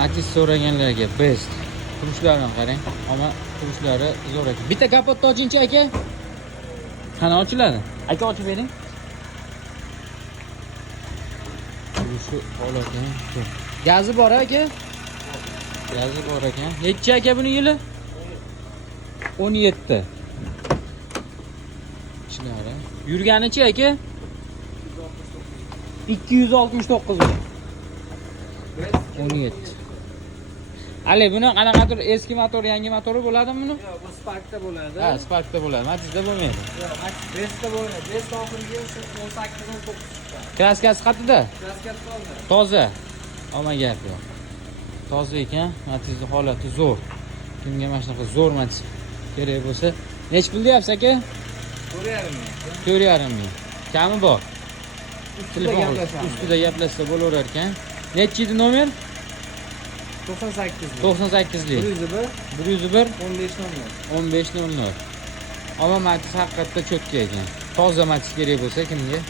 Matiz so'raganlarga best. Turushlarini qarang. Ammo turushlari zo'r ekan. Bitta kapotni ochingchi aka. Qani ochiladi? Aka ochib bering. Shu holat ekan. Gazi bor aka? Gazi bor ekan. Necha aka buni yili? 17. Ishlari. Yurganichi aka? 269 ming. 17. Ali buni qanaqadir eski motor, yangi motori bo'ladimi buni? Yo'q, bu Sparkda bo'ladi. Ha, Sparkda bo'ladi. Matizda bo'lmaydi. Yo'q, Matiz Bestda bo'ladi. Best oxirgi 18-19 chiqqan. Kraskasi qatida? Kraskasi qoldi. Toza. Olma gap yo'q. Toza ekan, Matizning holati zo'r. Kimga mana shunaqa zo'r Matiz kerak bo'lsa, nech pul deyapsiz aka? 4,5 ming. 4,5 ming. Kami bor. Telefon gaplashamiz. ustida gaplashsa bo'laverar ekan. Nechi edi nomer? 98 ming. 98 lik. 101 101 15 1500. Ammo Matiz haqiqatda cho'tka ekan. Toza Matiz kerak bo'lsa kimga?